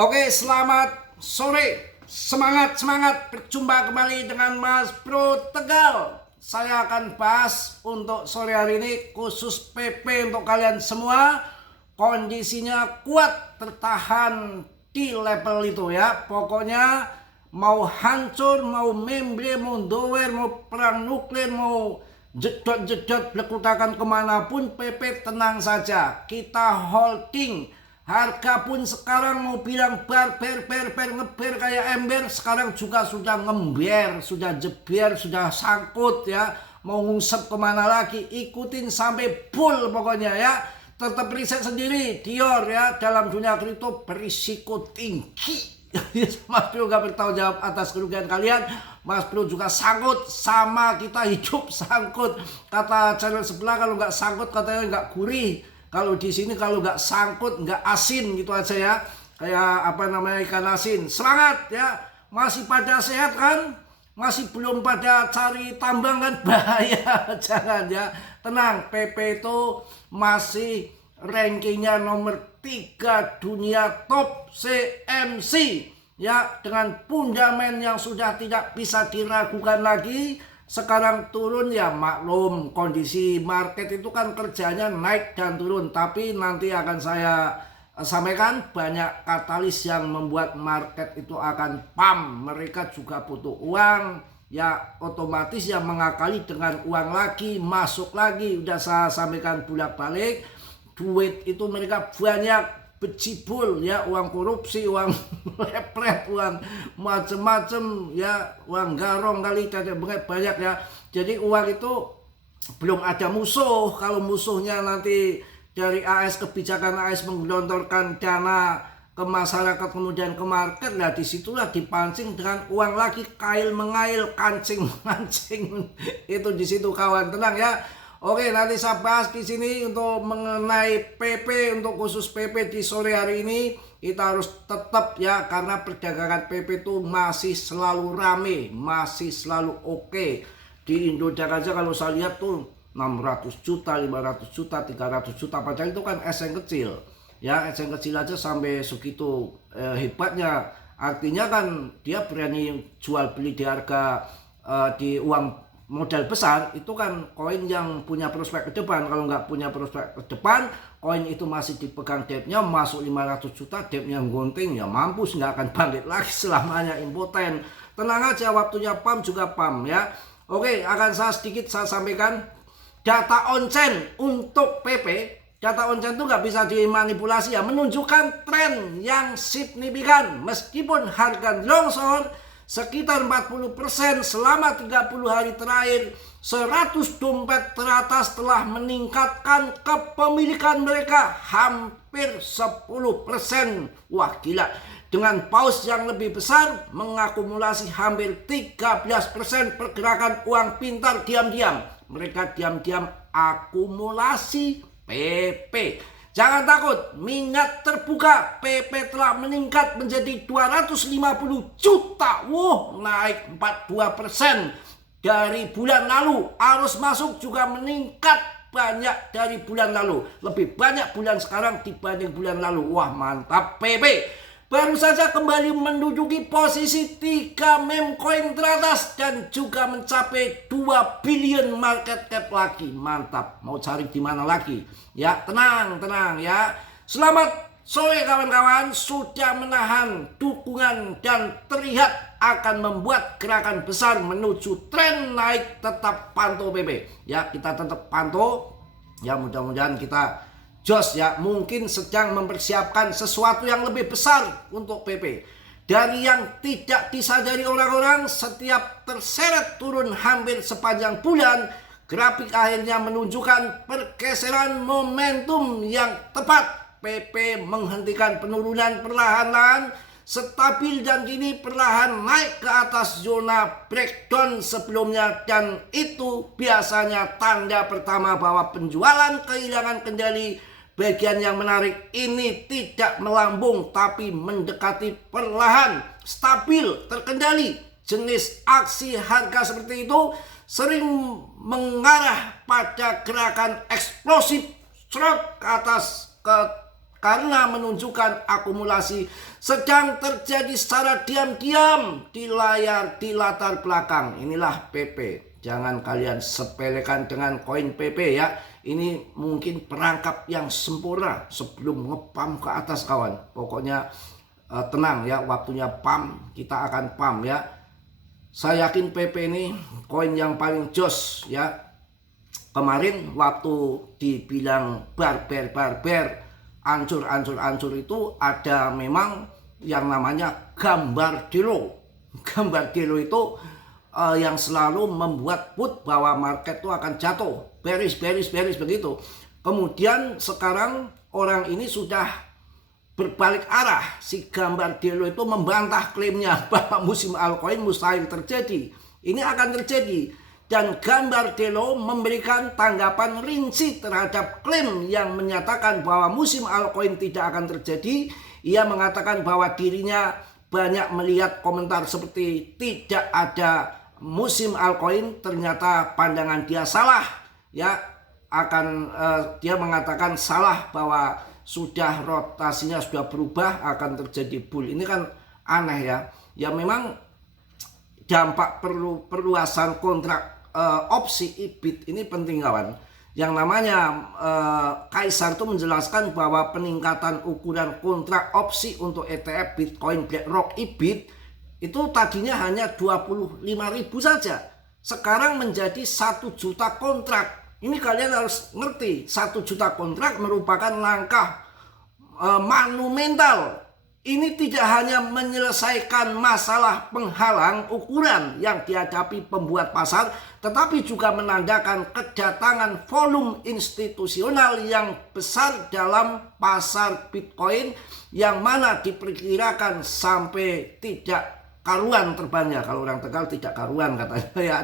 Oke, selamat sore. Semangat berjumpa kembali dengan Mas Bro Tegal. Saya akan bahas untuk sore hari ini khusus PP untuk kalian semua. Kondisinya kuat, tertahan di level itu ya. Pokoknya mau hancur, mau membre, mau dower, mau perang nuklir, mau jedot-jedot berkutakan kemanapun, PP tenang saja. Kita holding. Harga pun sekarang mau bilang ber ngeber kayak ember, sekarang juga sudah ngember, sudah jeber, sudah sangkut ya. Mau ngusep kemana lagi, ikutin sampai full pokoknya ya. Tetap riset sendiri, Dior ya, dalam dunia kripto berisiko tinggi. Mas Bro gak bertanggung jawab atas kerugian kalian. Mas Bro juga sangkut, sama kita hidup sangkut. Kata channel sebelah, kalau nggak sangkut katanya nggak gurih. Kalau di sini kalau nggak sangkut, nggak asin gitu aja ya. Kayak apa namanya, ikan asin. Semangat ya. Masih pada sehat kan? Masih belum pada cari tambang kan? Bahaya. Jangan ya. Tenang, PP itu masih rankingnya nomor 3 dunia top CMC. Ya, dengan fundament yang sudah tidak bisa diragukan lagi. Sekarang turun ya maklum, kondisi market itu kan kerjanya naik dan turun. Tapi nanti akan saya sampaikan banyak katalis yang membuat market itu akan pump. Mereka juga butuh uang, ya otomatis yang mengakali dengan uang lagi, masuk lagi. Udah saya sampaikan bolak balik, duit itu mereka banyak becibul ya, uang korupsi, uang lepret, uang macem-macem ya, uang garong kali banyak ya. Jadi uang itu belum ada musuh. Kalau musuhnya nanti dari AS, kebijakan AS menggelontorkan dana ke masyarakat kemudian ke market, nah disitulah dipancing dengan uang lagi, kail mengail, kancing mancing itu di situ kawan. Tenang ya. Oke, nanti saya bahas di sini untuk mengenai PP, untuk khusus PP di sore hari ini. Kita harus tetap ya, karena perdagangan PP itu masih selalu rame, masih selalu oke. Di Indodax aja kalau saya lihat tuh 600 juta, 500 juta, 300 juta, padahal itu kan es yang kecil. Ya, es yang kecil aja sampai segitu hebatnya. Artinya kan dia berani jual beli di harga di uang modal besar. Itu kan koin yang punya prospek ke depan. Kalau nggak punya prospek ke depan, koin itu masih dipegang debtnya, masuk 500 juta, debtnya gunting, ya mampus, nggak akan bangkit lagi selamanya, impoten. Tenang aja, waktunya pump juga pump ya. Oke, akan saya sampaikan data on-chain untuk PP. Data on-chain itu nggak bisa dimanipulasi ya, menunjukkan tren yang signifikan. Meskipun harga longsor sekitar 40% selama 30 hari terakhir, 100 dompet teratas telah meningkatkan kepemilikan mereka hampir 10%. Wah gila. Dengan paus yang lebih besar, mengakumulasi hampir 13% pergerakan uang pintar diam-diam. Mereka diam-diam akumulasi PP. Jangan takut, minat terbuka PP telah meningkat menjadi 250 juta. Wow, naik 42% dari bulan lalu. Arus masuk juga meningkat banyak dari bulan lalu. Lebih banyak bulan sekarang dibanding bulan lalu. Wah, mantap PP. Baru saja kembali menduduki posisi 3 meme coin teratas dan juga mencapai 2 billion market cap lagi. Mantap. Mau cari di mana lagi? Ya, tenang ya. Selamat sore kawan-kawan. Sudah menahan dukungan dan terlihat akan membuat gerakan besar menuju tren naik. Tetap pantau PP. Ya, kita tetap pantau. Ya, mudah-mudahan kita jos ya, mungkin sedang mempersiapkan sesuatu yang lebih besar untuk PP. Dari yang tidak disadari orang-orang, setiap terseret turun hampir sepanjang bulan, grafik akhirnya menunjukkan pergeseran momentum yang tepat. PP menghentikan penurunan perlahan-lahan, stabil dan kini perlahan naik ke atas zona breakdown sebelumnya, dan itu biasanya tanda pertama bahwa penjualan kehilangan kendali. Bagian yang menarik ini tidak melambung tapi mendekati perlahan, stabil, terkendali. Jenis aksi harga seperti itu sering mengarah pada gerakan eksplosif, strut ke atas, ke karena menunjukkan akumulasi sedang terjadi secara diam-diam di layar di latar belakang. Inilah PP. Jangan kalian sepelekan dengan koin PP ya. Ini mungkin perangkap yang sempurna sebelum ngepam ke atas kawan. Pokoknya tenang ya, waktunya pam, kita akan pam ya. Saya yakin PP ini koin yang paling jos ya. Kemarin waktu dibilang barber ancur itu ada memang yang namanya gambar delo. Gambar delo itu yang selalu membuat put bahwa market itu akan jatuh, bearish begitu. Kemudian sekarang orang ini sudah berbalik arah. Si gambar delo itu membantah klaimnya bahwa musim altcoin mustahil terjadi. Ini akan terjadi. Dan gambar delo memberikan tanggapan rinci terhadap klaim yang menyatakan bahwa musim altcoin tidak akan terjadi. Ia mengatakan bahwa dirinya banyak melihat komentar seperti tidak ada musim altcoin, ternyata pandangan dia salah ya. Dia mengatakan salah bahwa sudah rotasinya sudah berubah, akan terjadi bull. Ini kan aneh ya. Ya memang dampak perluasan kontrak opsi IBIT ini penting kawan. Yang namanya Kaisar itu menjelaskan bahwa peningkatan ukuran kontrak opsi untuk ETF Bitcoin BlackRock IBIT itu tadinya hanya 25.000 saja. Sekarang menjadi 1 juta kontrak. Ini kalian harus ngerti, 1 juta kontrak merupakan langkah monumental. Ini tidak hanya menyelesaikan masalah penghalang ukuran yang dihadapi pembuat pasar, tetapi juga menandakan kedatangan volume institusional yang besar dalam pasar Bitcoin, yang mana diperkirakan sampai tidak karuan terbangnya. Kalau orang Tegal tidak karuan katanya ya.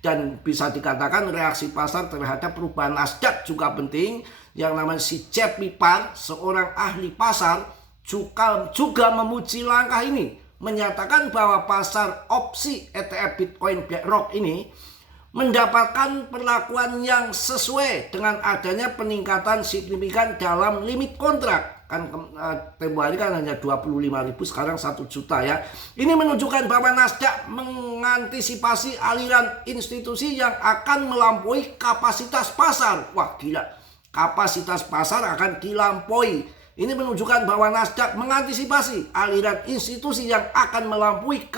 Dan bisa dikatakan reaksi pasar terhadap perubahan Nasdaq juga penting. Yang namanya si Jeff Mipar, seorang ahli pasar, juga memuji langkah ini, menyatakan bahwa pasar opsi ETF Bitcoin BlackRock ini mendapatkan perlakuan yang sesuai dengan adanya peningkatan signifikan dalam limit kontrak. Kan tempo hari kan hanya 25.000, sekarang 1 juta ya. Ini menunjukkan bahwa Nasdaq mengantisipasi aliran institusi yang akan melampaui kapasitas pasar. Wah gila, kapasitas pasar akan dilampaui. Ini menunjukkan bahwa Nasdaq mengantisipasi aliran institusi yang akan melampaui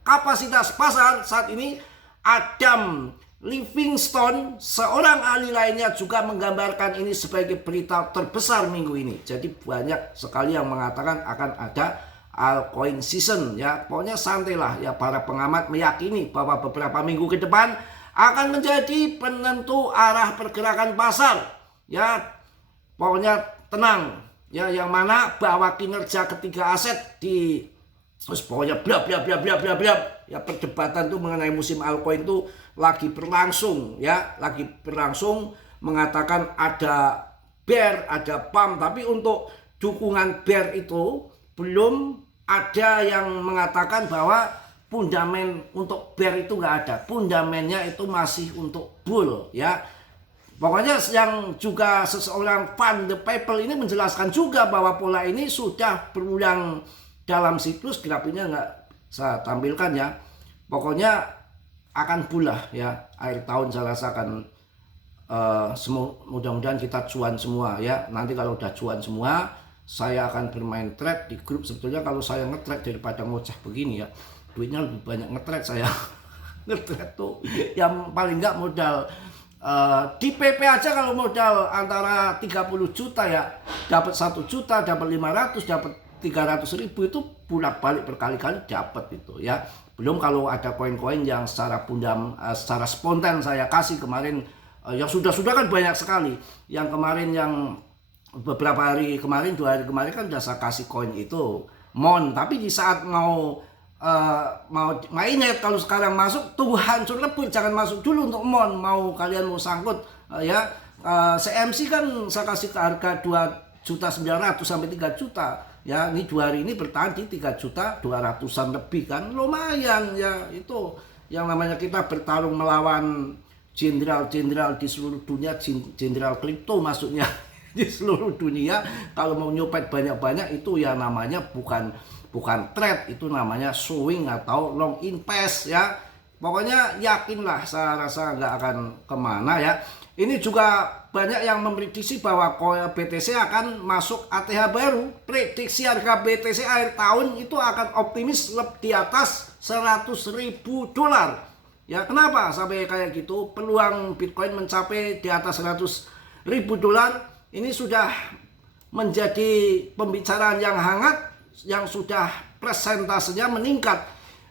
kapasitas pasar. Saat ini Adam Livingstone, seorang ahli lainnya, juga menggambarkan ini sebagai berita terbesar minggu ini. Jadi banyak sekali yang mengatakan akan ada altcoin season ya. Pokoknya santailah ya, para pengamat meyakini bahwa beberapa minggu ke depan akan menjadi penentu arah pergerakan pasar ya. Pokoknya tenang ya, yang mana bahwa kinerja ketiga aset di pokoknya bla ya, perdebatan tuh mengenai musim altcoin itu lagi berlangsung ya, mengatakan ada bear, ada pump, tapi untuk dukungan bear itu belum ada yang mengatakan bahwa fundamen untuk bear itu nggak ada, fundamennya itu masih untuk bull ya. Pokoknya yang juga seseorang Van de People ini menjelaskan juga bahwa pola ini sudah berulang dalam siklus. Grafiknya nggak saya tampilkan ya. Pokoknya akan bulah ya, akhir tahun saya rasakan mudah-mudahan kita cuan semua ya. Nanti kalau udah cuan semua, saya akan bermain trade di grup. Sebetulnya kalau saya nge-trade daripada ngoceh begini ya, duitnya lebih banyak nge-trade saya. Nge-trade tuh yang paling nggak modal di PP aja, kalau modal antara 30 juta ya, dapat 1 juta, dapat 500, dapat 300.000, itu bolak-balik berkali-kali dapat itu ya. Belum kalau ada koin-koin yang secara secara spontan saya kasih kemarin, yang sudah kan banyak sekali. Yang kemarin, yang beberapa hari kemarin, 2 hari kemarin kan udah saya kasih koin itu mon, tapi di saat mau mainnet, kalau sekarang masuk tunggu hancur lebur, jangan masuk dulu untuk mon. Mau kalian mau sangkut ya, CMC kan saya kasih ke harga 2.900.000 sampai 3 juta ya. Ini 2 hari ini bertahan di 3.200.000-an lebih, kan lumayan ya. Itu yang namanya kita bertarung melawan jenderal di seluruh dunia, jenderal kripto maksudnya. di seluruh dunia. Kalau mau nyopet banyak-banyak itu ya namanya bukan trade, itu namanya swing atau long invest ya. Pokoknya yakinlah, saya rasa nggak akan kemana ya. Ini juga banyak yang memprediksi bahwa BTC akan masuk ATH baru. Prediksi harga BTC akhir tahun itu akan optimis di atas $100.000. Ya kenapa sampai kayak gitu? Peluang Bitcoin mencapai di atas $100.000 ini sudah menjadi pembicaraan yang hangat, yang sudah persentasenya meningkat.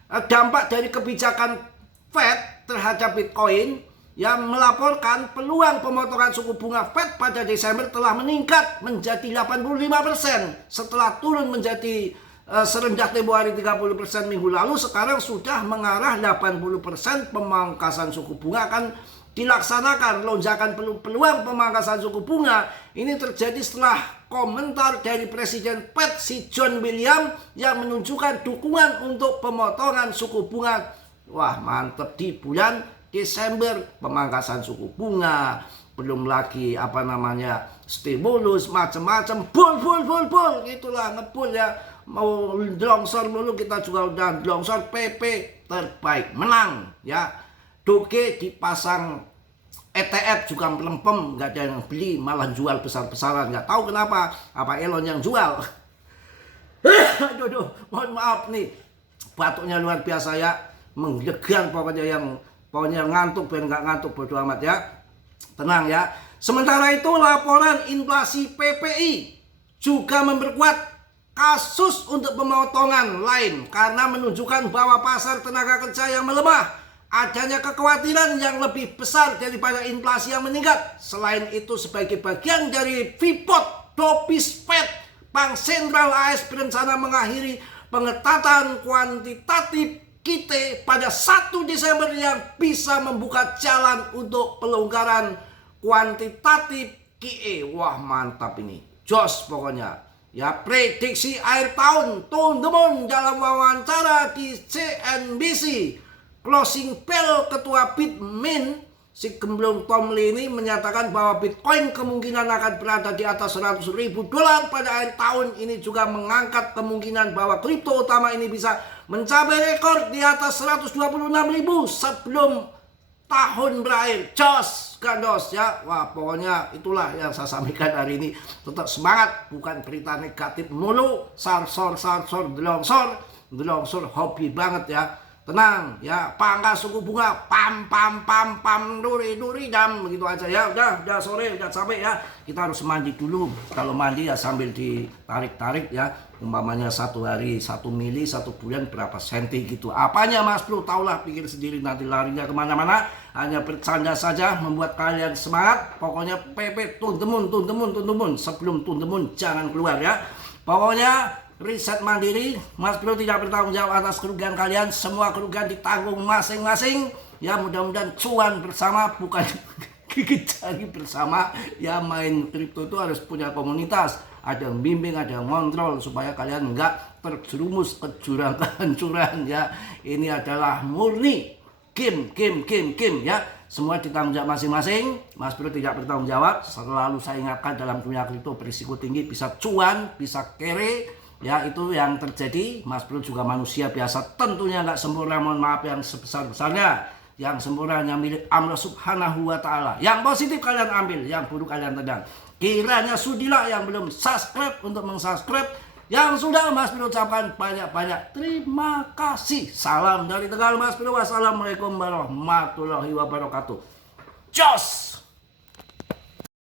Dampak dari kebijakan Fed terhadap Bitcoin yang melaporkan peluang pemotongan suku bunga Fed pada Desember telah meningkat menjadi 85% setelah turun menjadi serendah tempo hari 30% minggu lalu. Sekarang sudah mengarah 80% pemangkasan suku bunga akan dilaksanakan. Lonjakan peluang pemangkasan suku bunga ini terjadi setelah komentar dari Presiden Fed si John Williams yang menunjukkan dukungan untuk pemotongan suku bunga. Wah mantep, di bulan Desember pemangkasan suku bunga, belum lagi stimulus macam-macam, bull itulah ngebull ya. Mau longsor mulu kita juga udah longsor. PP terbaik menang ya. Doge dipasang ETF juga melempem, nggak ada yang beli, malah jual besar-besaran. Nggak tahu kenapa, apa Elon yang jual. Aduh, mohon maaf nih, batuknya luar biasa ya, menggegan pokoknya ngantuk, biar nggak ngantuk, bodo amat ya, tenang ya. Sementara itu laporan inflasi PPI juga memperkuat kasus untuk pemotongan lain karena menunjukkan bahwa pasar tenaga kerja yang melemah, adanya kekhawatiran yang lebih besar daripada inflasi yang meningkat. Selain itu, sebagai bagian dari pivot dopis Fed, Bank Sentral AS berencana mengakhiri pengetatan kuantitatif QT pada 1 Desember yang bisa membuka jalan untuk pelonggaran kuantitatif QE. Wah mantap ini, jos pokoknya. Ya, prediksi akhir tahun turn the moon dalam wawancara di CNBC. Closing bell ketua Bitmain si gemblong Tom Lee ini menyatakan bahwa Bitcoin kemungkinan akan berada di atas $100.000 pada akhir tahun. Ini juga mengangkat kemungkinan bahwa kripto utama ini bisa mencapai rekor di atas 126.000 sebelum tahun berakhir. Jos gandos ya. Wah pokoknya itulah yang saya sampaikan hari ini. Tetap semangat, bukan berita negatif mulu. Sarsor delongsor hobi banget ya. Tenang ya, pangkas suku bunga pam duri dam, begitu aja ya. Udah sore, udah capek ya. Kita harus mandi dulu. Kalau mandi ya sambil ditarik ya. Umpamanya 1 hari 1 mili, 1 bulan berapa senti gitu. Apanya Mas Bro, taulah, pikir sendiri, nanti larinya kemana-mana. Hanya bercanda saja membuat kalian semangat. Pokoknya PP turn the moon. Sebelum turn the moon jangan keluar ya. Pokoknya riset mandiri, Mas Bro tidak bertanggung jawab atas kerugian kalian. Semua kerugian ditanggung masing-masing. Ya mudah-mudahan cuan bersama, bukan gigit jari bersama. Ya main kripto itu harus punya komunitas. Ada yang bimbing, ada yang ngontrol supaya kalian enggak terjerumus ke jurang kehancuran ya. Ini adalah murni game ya. Semua ditanggung jawab masing-masing. Mas Bro tidak bertanggung jawab. Selalu saya ingatkan, dalam dunia kripto berisiko tinggi, bisa cuan, bisa kere. Ya itu yang terjadi. Mas Bro juga manusia biasa, tentunya nggak sempurna, mohon maaf yang sebesar-besarnya. Yang sempurna hanya milik Allah Subhanahu wa Ta'ala. Yang positif kalian ambil, yang buruk kalian tendang. Kiranya sudilah yang belum subscribe untuk meng-subscribe. Yang sudah, Mas Bro ucapkan banyak-banyak terima kasih. Salam dari Tegal Mas Bro. Wassalamualaikum warahmatullahi wabarakatuh. Jos.